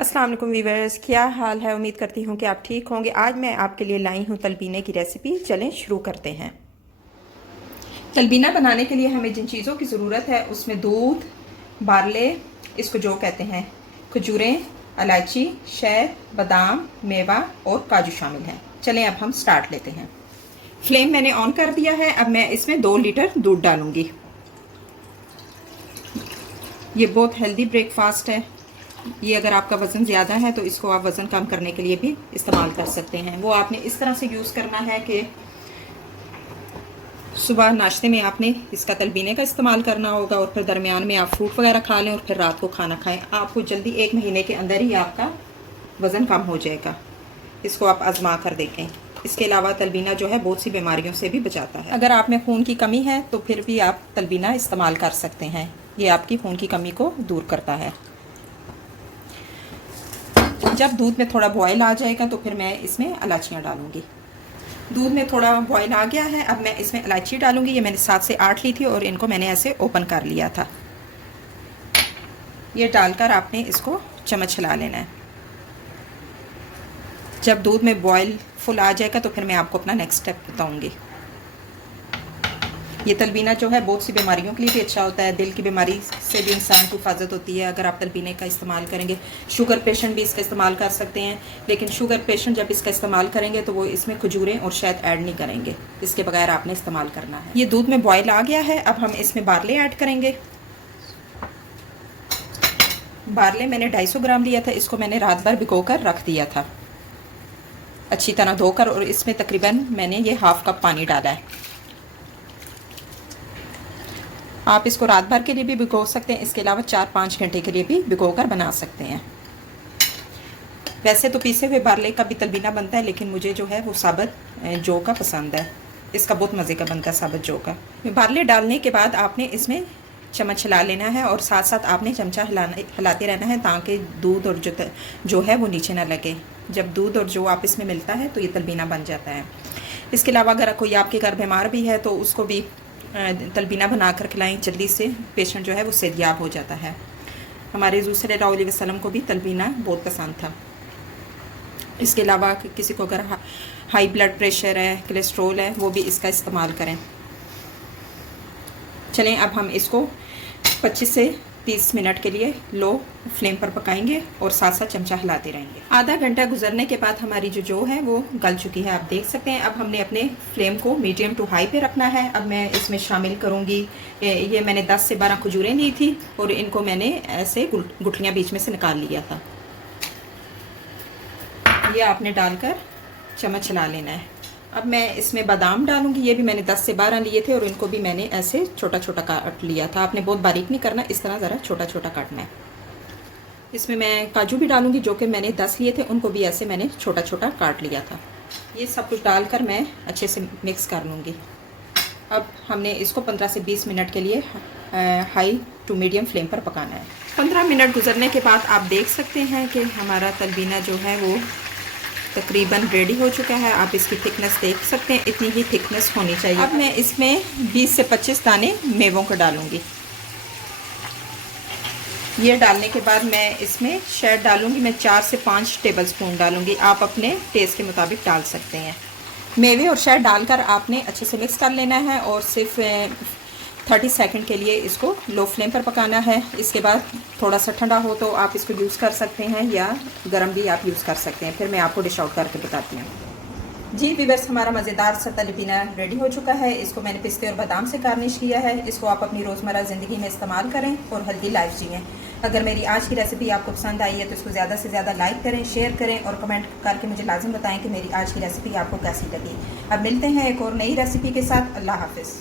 अस्सलाम वालेकुम वीवर्स, क्या हाल है। उम्मीद करती हूँ कि आप ठीक होंगे। आज मैं आपके लिए लाई हूँ तलबीने की रेसिपी। चलें शुरू करते हैं। तलबीना बनाने के लिए हमें जिन चीज़ों की ज़रूरत है उसमें दूध, बारले, इसको जो कहते हैं, खजूरें, इलायची, शहद, बादाम, मेवा और काजू शामिल हैं। चलें अब हम स्टार्ट लेते हैं। फ्लेम मैंने ऑन कर दिया है। अब मैं इसमें 2 लीटर दूध डालूँगी। ये बहुत हेल्दी ब्रेकफास्ट है। ये अगर आपका वज़न ज़्यादा है तो इसको आप वज़न कम करने के लिए भी इस्तेमाल कर सकते हैं। वो आपने इस तरह से यूज़ करना है कि सुबह नाश्ते में आपने इसका तलबीने का इस्तेमाल करना होगा और फिर दरमियान में आप फ्रूट वगैरह खा लें और फिर रात को खाना खाएं। आपको जल्दी 1 महीने के अंदर ही आपका वज़न कम हो जाएगा। इसको आप आजमा कर देखें। इसके अलावा तलबीना जो है बहुत सी बीमारियों से भी बचाता है। अगर आप में खून की कमी है तो फिर भी आप तलबीना इस्तेमाल कर सकते हैं। ये आपकी खून की कमी को दूर करता है। जब दूध में थोड़ा बॉयल आ जाएगा तो फिर मैं इसमें इलायचियाँ डालूंगी। दूध में थोड़ा बॉयल आ गया है। अब मैं इसमें इलायची डालूंगी। ये मैंने 7 से 8 ली थी और इनको मैंने ऐसे ओपन कर लिया था। ये डालकर आपने इसको चम्मच हिला लेना है। जब दूध में बॉयल फुल आ जाएगा तो फिर मैं आपको अपना नेक्स्ट स्टेप बताऊंगी। ये तलबीना जो है बहुत सी बीमारियों के लिए भी अच्छा होता है। दिल की बीमारी से भी इंसान की हिफाजत होती है अगर आप तलबीने का इस्तेमाल करेंगे। शुगर पेशेंट भी इसका इस्तेमाल कर सकते हैं, लेकिन शुगर पेशेंट जब इसका इस्तेमाल करेंगे तो वो इसमें खजूरें और शहद ऐड नहीं करेंगे। इसके बगैर आपने इस्तेमाल करना है। ये दूध में बॉयल आ गया है। अब हम इसमें बारले ऐड करेंगे। बारले मैंने 250 ग्राम लिया था। इसको मैंने रात भर भिगो कर रख दिया था अच्छी तरह धोकर, और इसमें तकरीबन मैंने ये हाफ कप पानी डाला है। आप इसको रात भर के लिए भी भिगो सकते हैं। इसके अलावा 4-5 घंटे के लिए भी भिगोकर बना सकते हैं। वैसे तो पीसे हुए बारले का भी तलबीना बनता है, लेकिन मुझे जो है वो साबुत जौ का पसंद है। इसका बहुत मज़े का बनता है साबुत जौ का। बारले डालने के बाद आपने इसमें चम्मच हिला लेना है और साथ साथ आपने चमचा हिलाते रहना है ताकि दूध और जो है वो नीचे ना लगे। जब दूध और जो आप इसमें मिलता है तो ये तलबीना बन जाता है। इसके अलावा अगर कोई आपके घर बीमार भी है तो उसको भी तलबीना बनाकर खिलाएं। जल्दी से पेशेंट जो है वो सेहतयाब हो जाता है। हमारे हुज़ूर सल्लल्लाहु अलैहि वसल्लम को भी तलबीना बहुत पसंद था। इसके अलावा किसी को अगर हाई ब्लड प्रेशर है, कोलेस्ट्रोल है, वो भी इसका इस्तेमाल करें। चलें अब हम इसको 25 से 30 मिनट के लिए लो फ्लेम पर पकाएंगे और साथ साथ चमचा हिलाते रहेंगे। आधा घंटा गुजरने के बाद हमारी जो है वो गल चुकी है, आप देख सकते हैं। अब हमने अपने फ्लेम को मीडियम टू हाई पे रखना है। अब मैं इसमें शामिल करूंगी, ये मैंने 10 से 12 खजूरें ली थी और इनको मैंने ऐसे गुठलियाँ बीच में से निकाल लिया था। ये आपने डालकर चम्मच हिला लेना है। अब मैं इसमें बादाम डालूंगी। ये भी मैंने 10 से 12 लिए थे और इनको भी मैंने ऐसे छोटा छोटा काट लिया था। आपने बहुत बारीक नहीं करना, इस तरह ज़रा छोटा छोटा काटना है। इसमें मैं काजू भी डालूंगी, जो कि मैंने 10 लिए थे, उनको भी ऐसे मैंने छोटा छोटा काट लिया था। ये सब कुछ डालकर मैं अच्छे से मिक्स कर लूँगी। अब हमने इसको 15 से 20 मिनट के लिए हाई टू मीडियम फ्लेम पर पकाना है। 15 मिनट गुजरने के बाद आप देख सकते हैं कि हमारा तलबीना जो है वो तकरीबन रेडी हो चुका है। आप इसकी थिकनेस देख सकते हैं, इतनी ही थिकनेस होनी चाहिए। अब मैं इसमें 20 से 25 दाने मेवों को डालूंगी। ये डालने के बाद मैं इसमें शहद डालूंगी। मैं 4 से 5 टेबलस्पून डालूंगी। आप अपने टेस्ट के मुताबिक डाल सकते हैं। मेवे और शहद डालकर आपने अच्छे से मिक्स कर लेना है और सिर्फ 30 सेकंड के लिए इसको लो फ्लेम पर पकाना है। इसके बाद थोड़ा सा ठंडा हो तो आप इसको यूज़ कर सकते हैं या गर्म भी आप यूज़ कर सकते हैं। फिर मैं आपको डिश आउट करके बताती हूँ। जी व्यूअर्स, हमारा मज़ेदार सा तलबीना रेडी हो चुका है। इसको मैंने पिस्ते और बादाम से गार्निश किया है। इसको आप अपनी रोज़मर्रा ज़िंदगी में इस्तेमाल करें और हेल्दी लाइफ जिएं। अगर मेरी आज की रेसिपी आपको पसंद आई है तो इसको ज़्यादा से ज़्यादा लाइक करें, शेयर करें और कमेंट करके मुझे लाजिम बताएं कि मेरी आज की रेसिपी आपको कैसी लगी। अब मिलते हैं एक और नई रेसिपी के साथ। अल्लाह हाफिज़।